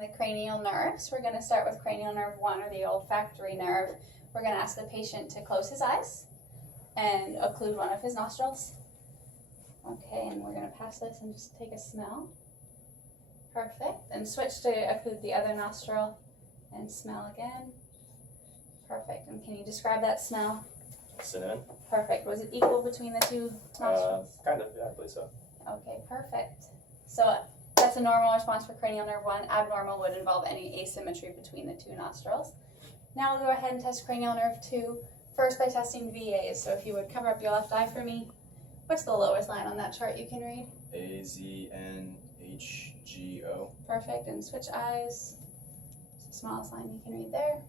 the cranial nerves. We're going to start with cranial nerve 1, or the olfactory nerve. We're going to ask the patient to close his eyes and occlude one of his nostrils. Okay, and we're going to pass this and just take a smell. Perfect. And switch to occlude the other nostril and smell again. Perfect. And can you describe that smell? Cinnamon. Perfect. Was it equal between the two nostrils? Kind of, yeah, I believe so. Okay, perfect. So that's a normal response for cranial nerve 1. Abnormal would involve any asymmetry between the two nostrils. Now we'll go ahead and test cranial nerve 2, first by testing VAs. So if you would cover up your left eye for me. What's the lowest line on that chart you can read? AZNHGO. Perfect, and switch eyes. It's the smallest line you can read there.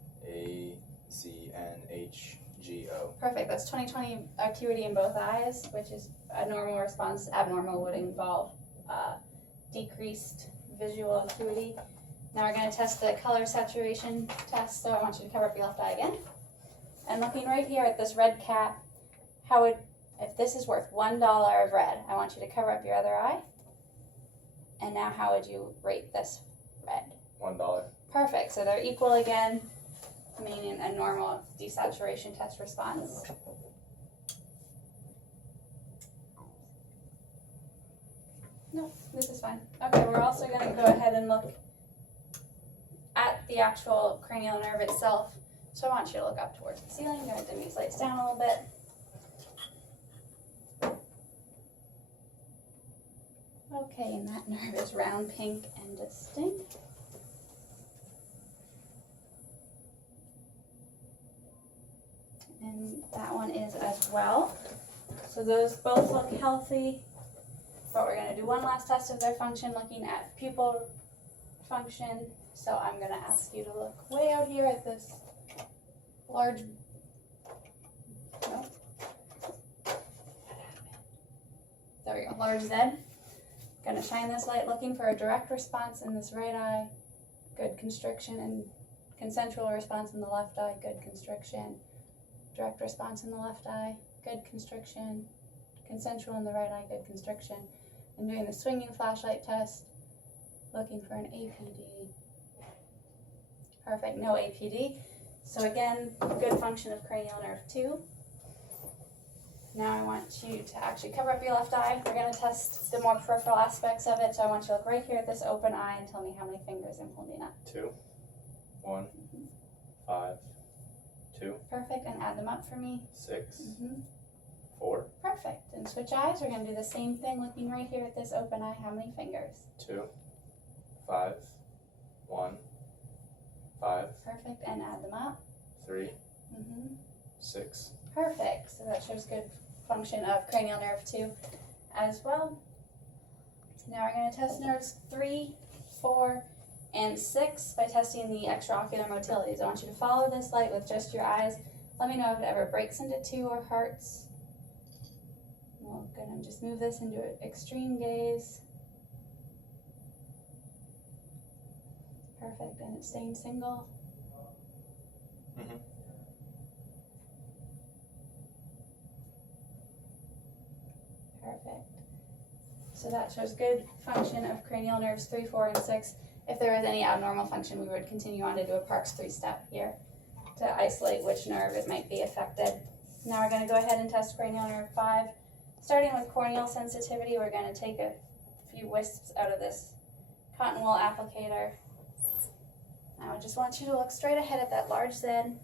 AZNHGO. Perfect, that's 20/20 acuity in both eyes, which is a normal response. Abnormal would involve decreased visual acuity. Now we're going to test the color saturation test, so I want you to cover up your left eye again. And looking right here at this red cap, if this is worth $1 of red, I want you to cover up your other eye. And now how would you rate this red? $1. Perfect, so they're equal again, meaning a normal desaturation test response. No, this is fine. Okay, we're also going to go ahead and look at the actual cranial nerve itself. So I want you to look up towards the ceiling. I'm going to dim these lights down a little bit. Okay, and that nerve is round, pink, and distinct. And that one is as well. So those both look healthy. But we're going to do one last test of their function, looking at pupil function. So I'm going to ask you to look way out here at this large, there we go, large Z. Going to shine this light, looking for a direct response in this right eye, good constriction, and consensual response in the left eye, good constriction. Direct response in the left eye, good constriction. Consensual in the right eye, good constriction. And doing the swinging flashlight test, looking for an APD. Perfect, no APD. So again, good function of cranial nerve 2. Now I want you to actually cover up your left eye. We're going to test the more peripheral aspects of it. So I want you to look right here at this open eye and tell me how many fingers I'm holding up. 2, 1, 5, 2. Perfect, and add them up for me. 6, 4. Perfect, and switch eyes. We're going to do the same thing, looking right here at this open eye. How many fingers? 2, 5, 1, 5. Perfect, and add them up. 3, 6. Perfect, so that shows good function of cranial nerve 2 as well. Now we're going to test nerves 3, 4, and 6 by testing the extraocular motilities. I want you to follow this light with just your eyes. Let me know if it ever breaks into 2 or hearts. We're going to just move this into an extreme gaze. Perfect, and it's staying single. Perfect. So that shows good function of cranial nerves 3, 4, and 6. If there is any abnormal function, we would continue on to do a Parks 3-step here to isolate which nerve it might be affected. Now we're going to go ahead and test cranial nerve 5. Starting with corneal sensitivity, we're going to take a few wisps out of this cotton wool applicator. Now I just want you to look straight ahead at that large Z. And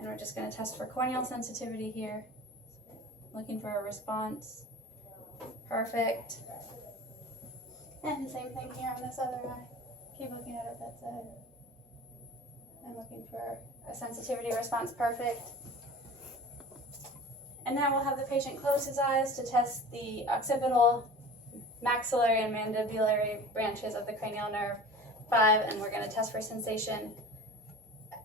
we're just going to test for corneal sensitivity here. Looking for a response. Perfect. And same thing here on this other eye. Keep looking at it that side. I'm looking for a sensitivity response. Perfect. And now we'll have the patient close his eyes to test the occipital, maxillary, and mandibulary branches of the cranial nerve 5, and we're going to test for sensation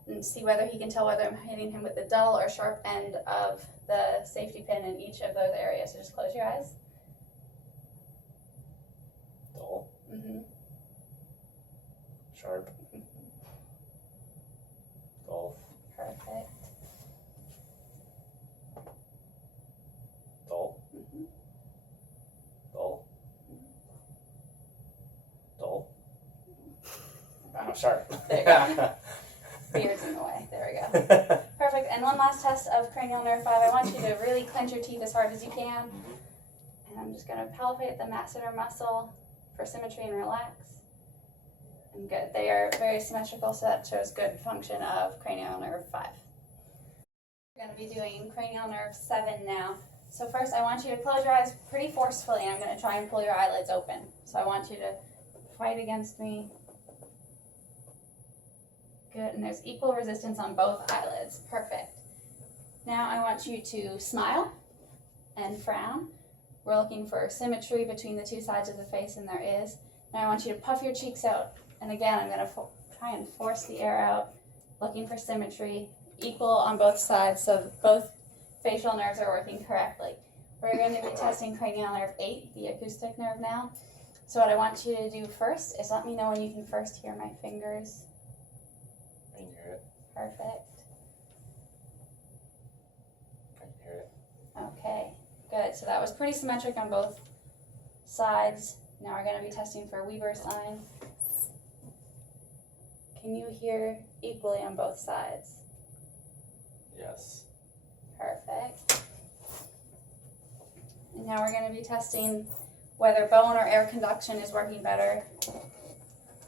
and see whether he can tell whether I'm hitting him with the dull or sharp end of the safety pin in each of those areas. So just close your eyes. Dull. Sharp. Dull. Perfect. Dull. Dull. Dull. Now sharp. There you go. Beard's in the way. There we go. Perfect. And one last test of cranial nerve 5. I want you to really clench your teeth as hard as you can. And I'm just going to palpate the masseter muscle for symmetry and relax. And good. They are very symmetrical, so that shows good function of cranial nerve 5. We're going to be doing cranial nerve 7 now. So first I want you to close your eyes pretty forcefully, and I'm going to try and pull your eyelids open. So I want you to fight against me. Good, and there's equal resistance on both eyelids. Perfect. Now I want you to smile and frown. We're looking for symmetry between the two sides of the face, and there is. Now I want you to puff your cheeks out. And again, I'm going to try and force the air out, looking for symmetry, equal on both sides, so both facial nerves are working correctly. We're going to be testing cranial nerve 8, the acoustic nerve now. So what I want you to do first is let me know when you can first hear my fingers. I can hear it. Perfect. I can hear it. Okay, good. So that was pretty symmetric on both sides. Now we're going to be testing for Weber's line. Can you hear equally on both sides? Yes. Perfect. And now we're going to be testing whether bone or air conduction is working better.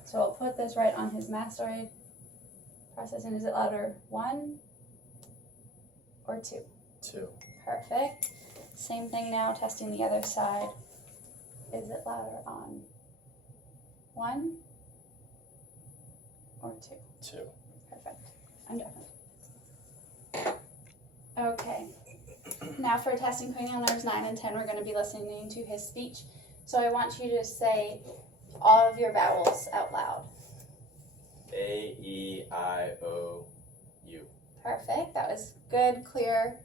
So we'll put this right on his mastoid. Process, and is it louder 1 or 2? 2. Perfect. Same thing now, testing the other side. Is it louder on 1 or 2? 2. Perfect. I'm definitely. Okay. Now for testing cranial nerves 9 and 10, we're going to be listening to his speech. So I want you to say all of your vowels out loud. A, E, I, O, U. Perfect. That was good, clear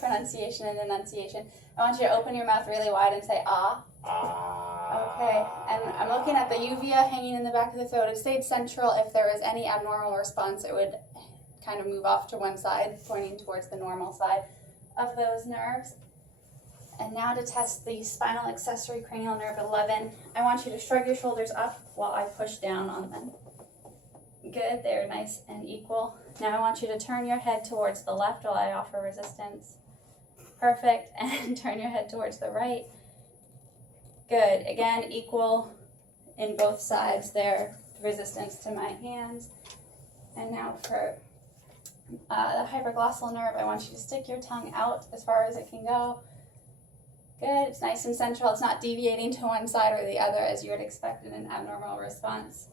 pronunciation and enunciation. I want you to open your mouth really wide and say ah. Ah. Okay. And I'm looking at the uvea hanging in the back of the throat. It stayed central. If there was any abnormal response, it would kind of move off to one side, pointing towards the normal side of those nerves. And now to test the spinal accessory cranial nerve 11, I want you to shrug your shoulders up while I push down on them. Good, they're nice and equal. Now I want you to turn your head towards the left while I offer resistance. Perfect, and turn your head towards the right. Good, again, equal in both sides there, resistance to my hands. And now for the hyperglossal nerve, I want you to stick your tongue out as far as it can go. Good, it's nice and central. It's not deviating to one side or the other as you would expect in an abnormal response.